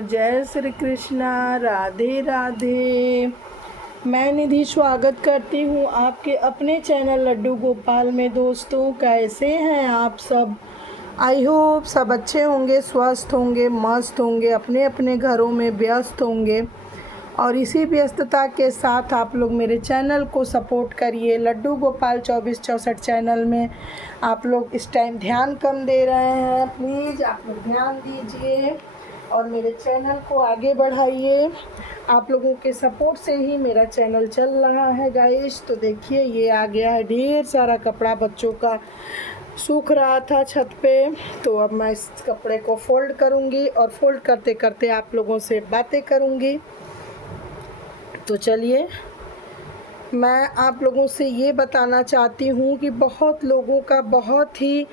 जय श्री कृष्णा। राधे राधे। मैं निधि स्वागत करती हूँ आपके अपने चैनल लड्डू गोपाल में। दोस्तों, कैसे हैं आप सब? आई होप सब अच्छे होंगे, स्वस्थ होंगे, मस्त होंगे, अपने अपने घरों में व्यस्त होंगे। और इसी व्यस्तता के साथ आप लोग मेरे चैनल को सपोर्ट करिए। लड्डू गोपाल 2464 चैनल में आप लोग इस टाइम ध्यान कम दे रहे हैं, प्लीज़ आप लोग ध्यान दीजिए और मेरे चैनल को आगे बढ़ाइए। आप लोगों के सपोर्ट से ही मेरा चैनल चल रहा है गाइस। तो देखिए, ये आ गया है ढेर सारा कपड़ा, बच्चों का सूख रहा था छत पे। तो अब मैं इस कपड़े को फोल्ड करूँगी और फोल्ड करते करते आप लोगों से बातें करूँगी। तो चलिए, मैं आप लोगों से ये बताना चाहती हूँ कि बहुत लोगों का बहुत ही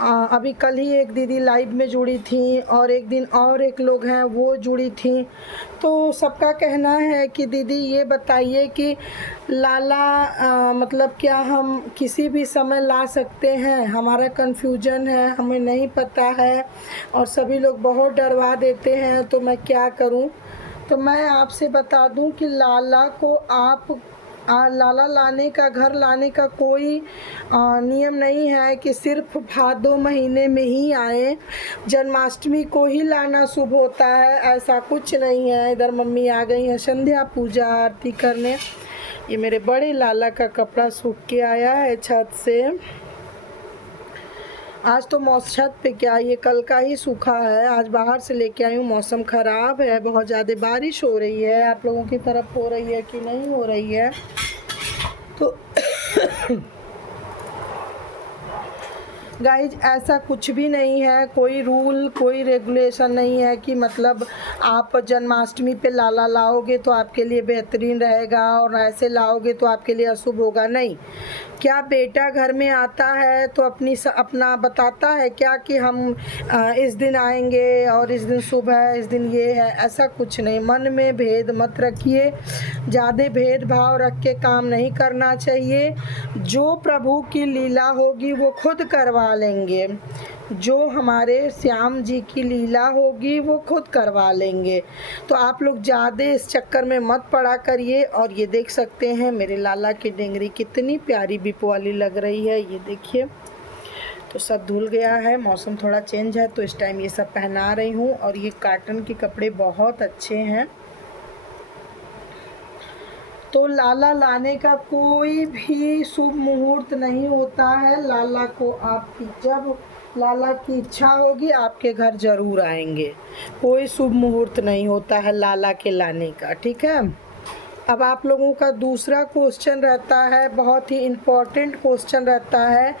अभी कल ही एक दीदी लाइव में जुड़ी थी और एक दिन और एक लोग हैं वो जुड़ी थी। तो सबका कहना है कि दीदी ये बताइए कि लाला मतलब क्या हम किसी भी समय ला सकते हैं? हमारा कन्फ्यूजन है, हमें नहीं पता है और सभी लोग बहुत डरवा देते हैं। तो मैं क्या करूं? तो मैं आपसे बता दूं कि लाला को आप लाला लाने का, घर लाने का कोई नियम नहीं है कि सिर्फ भादो महीने में ही आए, जन्माष्टमी को ही लाना शुभ होता है, ऐसा कुछ नहीं है। इधर मम्मी आ गई हैं संध्या पूजा आरती करने। ये मेरे बड़े लाला का कपड़ा सूख के आया है छत से। आज तो छत पे क्या, ये कल का ही सूखा है, आज बाहर से लेके आई हूँ। मौसम ख़राब है, बहुत ज़्यादा बारिश हो रही है। आप लोगों की तरफ हो रही है कि नहीं हो रही है? तो गाइज, ऐसा कुछ भी नहीं है, कोई रूल कोई रेगुलेशन नहीं है कि मतलब आप जन्माष्टमी पे लाला लाओगे तो आपके लिए बेहतरीन रहेगा और ऐसे लाओगे तो आपके लिए अशुभ होगा। नहीं, क्या बेटा घर में आता है तो अपना बताता है क्या कि हम इस दिन आएंगे और इस दिन शुभ है, इस दिन ये है? ऐसा कुछ नहीं। मन में भेद मत रखिए, ज़्यादा भेदभाव रख के काम नहीं करना चाहिए। जो प्रभु की लीला होगी वो खुद करवा लेंगे, जो हमारे श्याम जी की लीला होगी वो खुद करवा लेंगे। तो आप लोग ज़्यादा इस चक्कर में मत पड़ा करिए। और ये देख सकते हैं मेरे लाला की डेंगरी कितनी प्यारी बिप वाली लग रही है, ये देखिए। तो सब धुल गया है, मौसम थोड़ा चेंज है तो इस टाइम ये सब पहना रही हूँ। और ये कॉटन के कपड़े बहुत अच्छे हैं। तो लाला लाने का कोई भी शुभ मुहूर्त नहीं होता है। लाला को आपकी जब लाला की इच्छा होगी आपके घर ज़रूर आएंगे। कोई शुभ मुहूर्त नहीं होता है लाला के लाने का, ठीक है। अब आप लोगों का दूसरा क्वेश्चन रहता है, बहुत ही इम्पोर्टेंट क्वेश्चन रहता है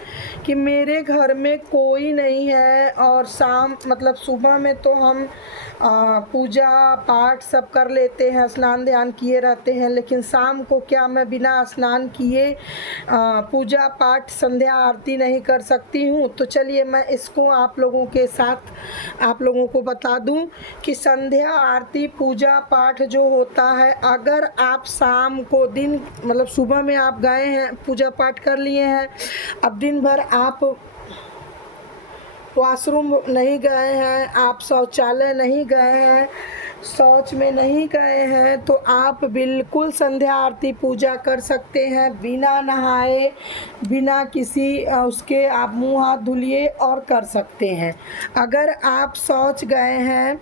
कि मेरे घर में कोई नहीं है और शाम मतलब सुबह में तो हम पूजा पाठ सब कर लेते हैं, स्नान ध्यान किए रहते हैं, लेकिन शाम को क्या मैं बिना स्नान किए पूजा पाठ संध्या आरती नहीं कर सकती हूँ? तो चलिए मैं इसको आप लोगों के साथ आप लोगों को बता दूँ कि संध्या आरती पूजा पाठ जो होता है, अगर आप शाम को दिन मतलब सुबह में आप गए हैं पूजा पाठ कर लिए हैं, अब दिन भर आप वॉशरूम नहीं गए हैं, आप शौचालय नहीं गए हैं, शौच में नहीं गए हैं, तो आप बिल्कुल संध्या आरती पूजा कर सकते हैं बिना नहाए, बिना किसी उसके आप मुंह हाथ धुलिए और कर सकते हैं। अगर आप शौच गए हैं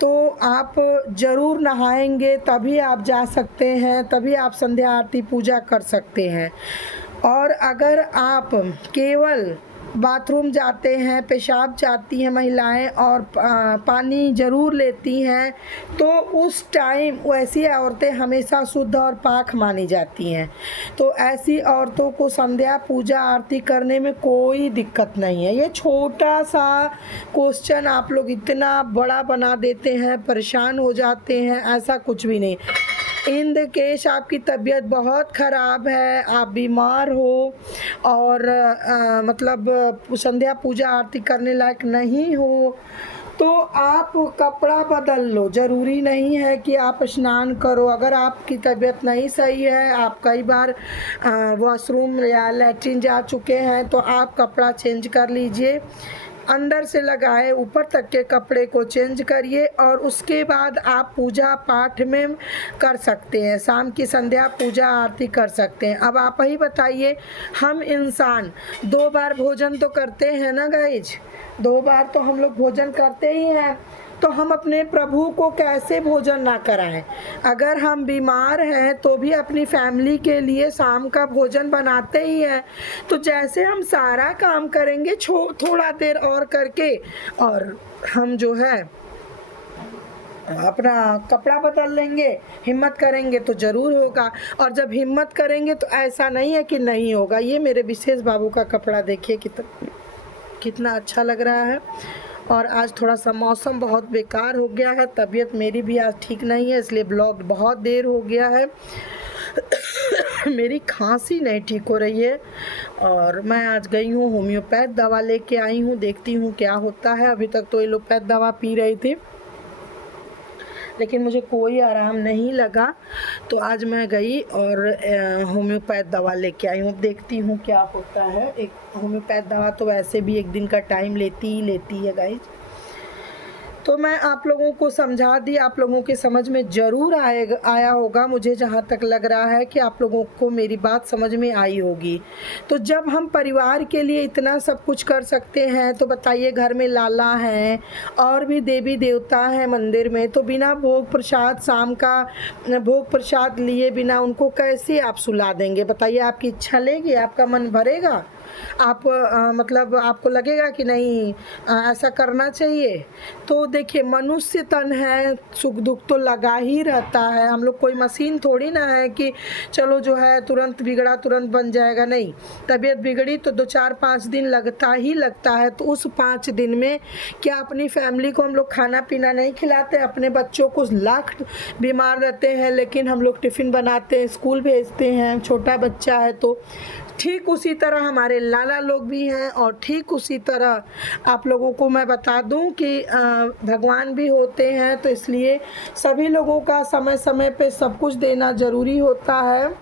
तो आप ज़रूर नहाएंगे, तभी आप जा सकते हैं, तभी आप संध्या आरती पूजा कर सकते हैं। और अगर आप केवल बाथरूम जाते हैं, पेशाब जाती हैं महिलाएं और पानी ज़रूर लेती हैं, तो उस टाइम वैसी औरतें हमेशा शुद्ध और पाक मानी जाती हैं। तो ऐसी औरतों को संध्या पूजा आरती करने में कोई दिक्कत नहीं है। ये छोटा सा क्वेश्चन आप लोग इतना बड़ा बना देते हैं, परेशान हो जाते हैं, ऐसा कुछ भी नहीं। इन द केस आपकी तबीयत बहुत ख़राब है, आप बीमार हो और मतलब संध्या पूजा आरती करने लायक नहीं हो, तो आप कपड़ा बदल लो। ज़रूरी नहीं है कि आप स्नान करो। अगर आपकी तबीयत नहीं सही है, आप कई बार वॉशरूम या लैट्रिन जा चुके हैं, तो आप कपड़ा चेंज कर लीजिए। अंदर से लगाए ऊपर तक के कपड़े को चेंज करिए और उसके बाद आप पूजा पाठ में कर सकते हैं। शाम की संध्या पूजा आरती कर सकते हैं। अब आप ही बताइए, हम इंसान 2 बार भोजन तो करते हैं ना गाइज, 2 बार तो हम लोग भोजन करते ही हैं, तो हम अपने प्रभु को कैसे भोजन ना कराएं। अगर हम बीमार हैं तो भी अपनी फैमिली के लिए शाम का भोजन बनाते ही हैं। तो जैसे हम सारा काम करेंगे थोड़ा देर और करके, और हम जो है अपना कपड़ा बदल लेंगे, हिम्मत करेंगे तो ज़रूर होगा। और जब हिम्मत करेंगे तो ऐसा नहीं है कि नहीं होगा। ये मेरे विशेष बाबू का कपड़ा देखिए कितना अच्छा लग रहा है। और आज थोड़ा सा मौसम बहुत बेकार हो गया है, तबीयत मेरी भी आज ठीक नहीं है, इसलिए ब्लॉग बहुत देर हो गया है। मेरी खांसी नहीं ठीक हो रही है और मैं आज गई हूँ होम्योपैथ दवा लेके आई हूँ, देखती हूँ क्या होता है। अभी तक तो एलोपैथ दवा पी रही थी लेकिन मुझे कोई आराम नहीं लगा, तो आज मैं गई और होम्योपैथ दवा लेके आई हूँ। देखती हूँ क्या होता है। एक होम्योपैथ दवा तो वैसे भी 1 दिन का टाइम लेती है गाइज। तो मैं आप लोगों को समझा दी, आप लोगों के समझ में ज़रूर आया होगा। मुझे जहाँ तक लग रहा है कि आप लोगों को मेरी बात समझ में आई होगी। तो जब हम परिवार के लिए इतना सब कुछ कर सकते हैं तो बताइए, घर में लाला हैं और भी देवी देवता हैं मंदिर में, तो बिना भोग प्रसाद, शाम का भोग प्रसाद लिए बिना उनको कैसे आप सुला देंगे? बताइए, आपकी इच्छा लेगी? आपका मन भरेगा? आप मतलब आपको लगेगा कि नहीं ऐसा करना चाहिए? तो देखिए, मनुष्य तन है, सुख दुख तो लगा ही रहता है। हम लोग कोई मशीन थोड़ी ना है कि चलो जो है तुरंत बिगड़ा तुरंत बन जाएगा। नहीं, तबीयत बिगड़ी तो 2-4-5 दिन लगता है। तो उस 5 दिन में क्या अपनी फैमिली को हम लोग खाना पीना नहीं खिलाते? अपने बच्चों को लाख बीमार रहते हैं लेकिन हम लोग टिफ़िन बनाते हैं, स्कूल भेजते हैं, छोटा बच्चा है तो। ठीक उसी तरह हमारे लाला लोग भी हैं और ठीक उसी तरह आप लोगों को मैं बता दूं कि भगवान भी होते हैं। तो इसलिए सभी लोगों का समय समय पे सब कुछ देना ज़रूरी होता है।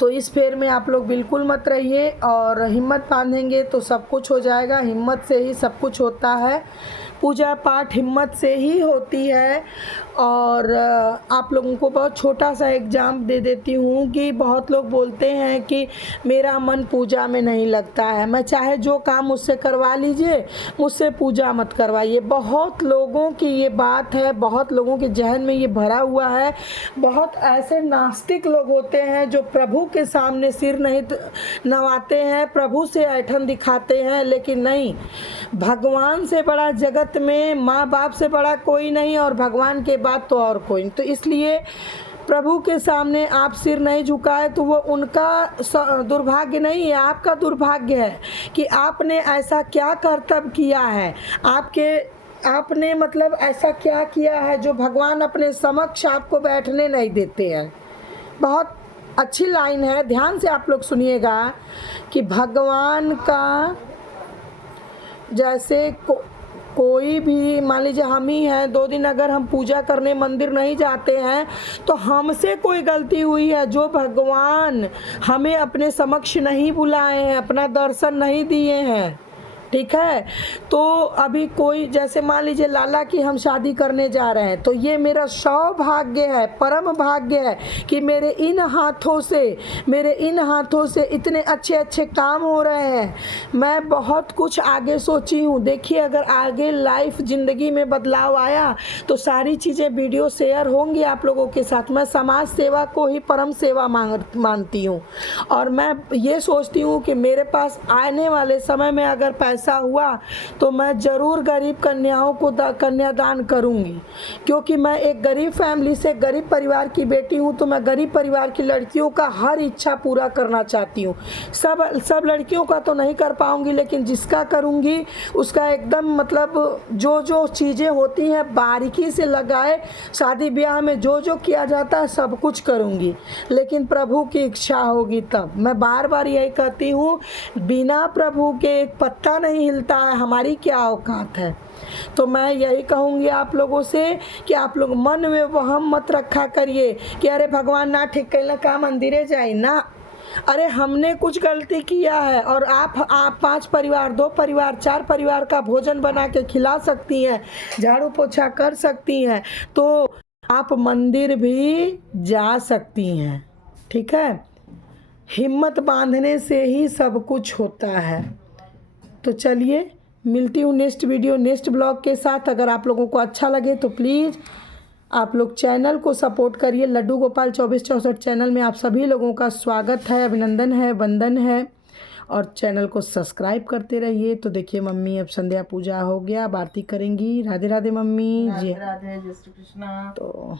तो इस फेर में आप लोग बिल्कुल मत रहिए और हिम्मत बांधेंगे तो सब कुछ हो जाएगा। हिम्मत से ही सब कुछ होता है, पूजा पाठ हिम्मत से ही होती है। और आप लोगों को बहुत छोटा सा एग्जाम दे देती हूँ कि बहुत लोग बोलते हैं कि मेरा मन पूजा में नहीं लगता है, मैं चाहे जो काम मुझसे करवा लीजिए, मुझसे पूजा मत करवाइए। बहुत लोगों की ये बात है, बहुत लोगों के जहन में ये भरा हुआ है। बहुत ऐसे नास्तिक लोग होते हैं जो प्रभु के सामने सिर नहीं नवाते हैं, प्रभु से ऐठन दिखाते हैं। लेकिन नहीं, भगवान से बड़ा जगत में माँ बाप से बड़ा कोई नहीं और भगवान के बाद तो और कोई नहीं। तो इसलिए प्रभु के सामने आप सिर नहीं झुकाए तो वो उनका दुर्भाग्य नहीं है, आपका दुर्भाग्य है कि आपने ऐसा क्या कर्तव्य किया है, आपने मतलब ऐसा क्या किया है जो भगवान अपने समक्ष आपको बैठने नहीं देते हैं। बहुत अच्छी लाइन है, ध्यान से आप लोग सुनिएगा कि भगवान का जैसे कोई भी, मान लीजिए हम ही हैं, 2 दिन अगर हम पूजा करने मंदिर नहीं जाते हैं तो हमसे कोई गलती हुई है, जो भगवान हमें अपने समक्ष नहीं बुलाए हैं, अपना दर्शन नहीं दिए हैं। ठीक है, तो अभी कोई जैसे मान लीजिए लाला की हम शादी करने जा रहे हैं, तो ये मेरा सौभाग्य है, परम भाग्य है कि मेरे इन हाथों से इतने अच्छे अच्छे काम हो रहे हैं। मैं बहुत कुछ आगे सोची हूँ। देखिए, अगर आगे लाइफ ज़िंदगी में बदलाव आया तो सारी चीज़ें वीडियो शेयर होंगी आप लोगों के साथ। मैं समाज सेवा को ही परम सेवा मानती हूँ और मैं ये सोचती हूँ कि मेरे पास आने वाले समय में अगर पैसा हुआ तो मैं ज़रूर गरीब कन्याओं को कन्यादान करूंगी, क्योंकि मैं एक गरीब फैमिली से, गरीब परिवार की बेटी हूं। तो मैं गरीब परिवार की लड़कियों का हर इच्छा पूरा करना चाहती हूं। सब लड़कियों का तो नहीं कर पाऊंगी, लेकिन जिसका करूंगी उसका एकदम मतलब जो चीज़ें होती हैं बारीकी से लगाए, शादी ब्याह में जो किया जाता है सब कुछ करूंगी। लेकिन प्रभु की इच्छा होगी तब। मैं बार बार यही कहती हूँ, बिना प्रभु के एक पत्ता नहीं हिलता है, हमारी क्या औकात है। तो मैं यही कहूँगी आप लोगों से कि आप लोग मन में वहम मत रखा करिए कि अरे भगवान ना ठीक कैला का मंदिरे जाए ना। अरे हमने कुछ गलती किया है और आप 5 परिवार, 2 परिवार, 4 परिवार का भोजन बना के खिला सकती हैं, झाड़ू पोछा कर सकती हैं, तो आप मंदिर भी जा सकती हैं। ठीक है, हिम्मत बांधने से ही सब कुछ होता है। तो चलिए मिलती हूँ नेक्स्ट वीडियो, नेक्स्ट ब्लॉग के साथ। अगर आप लोगों को अच्छा लगे तो प्लीज़ आप लोग चैनल को सपोर्ट करिए। लड्डू गोपाल 2464 चैनल में आप सभी लोगों का स्वागत है, अभिनंदन है, वंदन है, और चैनल को सब्सक्राइब करते रहिए। तो देखिए मम्मी अब संध्या पूजा हो गया, अब आरती करेंगी। राधे राधे मम्मी जी। राधे राधे, जय श्री कृष्णा। तो